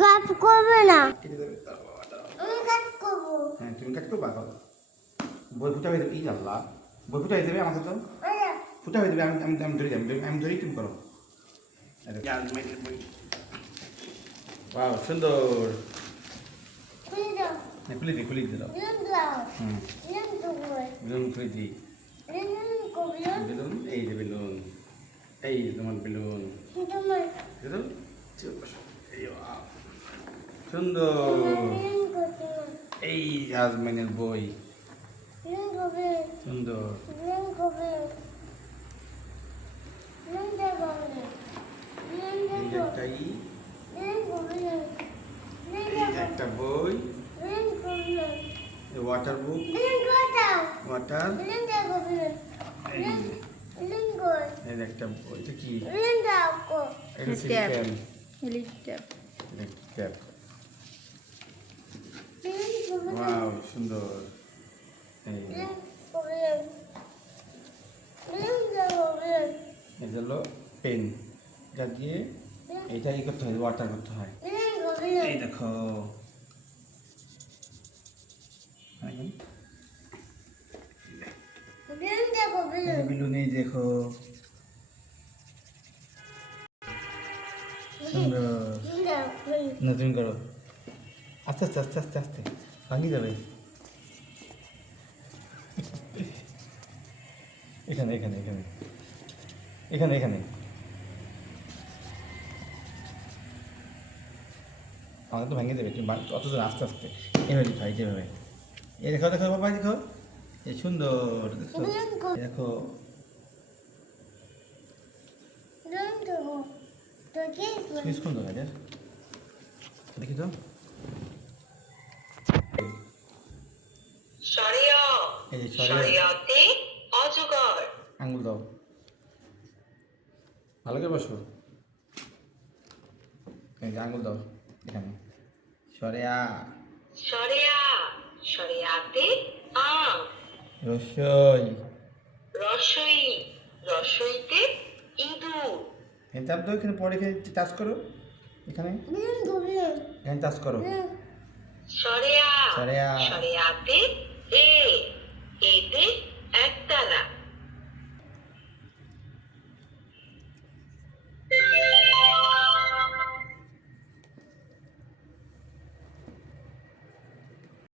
কাজ করবে না। কেটে দেবে আমি কাজ করবো। হ্যাঁ তুমি কাট করবা এখন বই ফুটা হয়ে দেবে। ই আল্লাহ বই ফুটা হয়ে দেবে আমাকে তো ফুটা হয়ে দেবে। আমি আমি আমি ধরে যাবো। আমি ধরেই তুমি করো। ওয়াও সুন্দর। খুলে দাও। হ্যাঁ খুলে দিই দাও। বেলুন দাও। হুম বেলুন দেবো। বেলুন খুলে দিই। বেলুন করবে। বেলুন এই যে বেলুন। এই যে তোমার বেলুন। তোমার বেলুন এই ওয়াও সুন্দর। বেলুন করবে। এই আজমাইনের বই বেলুন করবে। সুন্দর। বেলুন করবে। বেলুন দেবো। বেলুন এই যে দেবো। একটা ই বেলুন করবে। এই যে একটা বই বেলুন করবে। ওয়াটার বুক বেলুন দাও। ওয়াটার বেলুন দেবো। এই যে বেলুন কর। এই যে একটা বইটা কি বেলুন দাও কো। এটা ট্যাপ। সিস্টেম ইলিশ ট্যাপ। ট্যাপ বেলুন করবে। ওয়াও সুন্দর। এই যে বেলুন করবে। বেলুন দেবো। বেলুন। এই যে হলো পেন এটা দিয়ে এইটা ই করতে হয় ওয়াটার করতে হয়। বেলুন করবে। এই দেখো বেলুন দেবো। বেলুন। বেলুন এই দেখো সুন্দর। বেলুন দাও। বেলুন। নতুন করো আস্তে আস্তে আস্তে আস্তে আস্তে ভাঙি যাবে। এখানে এখানে এখানে এখানে এখানে আমাকে তো ভেঙে দেবে। তুমি অত দূর আস্তে আস্তে এভাবে খাই যেভাবে এই দেখো দেখো বাবা দেখো এই সুন্দর দেখো বেলুন কর। এই দেখো বেলুন দেবো। তো কি করবে? সুইচ কোন জায়গায় রে? দেখি তো সরিয়া এই যে সরে সরিয়াতে অজগর আঙুল দাও ভালো করে বসো। এই যে আঙুল দাও এখানে সরে আ সরিয়া সরিয়াতে আম রসই রসই রসইতে ইঁদুর এখানে চাপ দাও। এখানে পরে এখানে টাচ করো এখানে বেলুন করবে। এখানে টাচ করো সরিয়া সরিয়া সরিয়াতে এ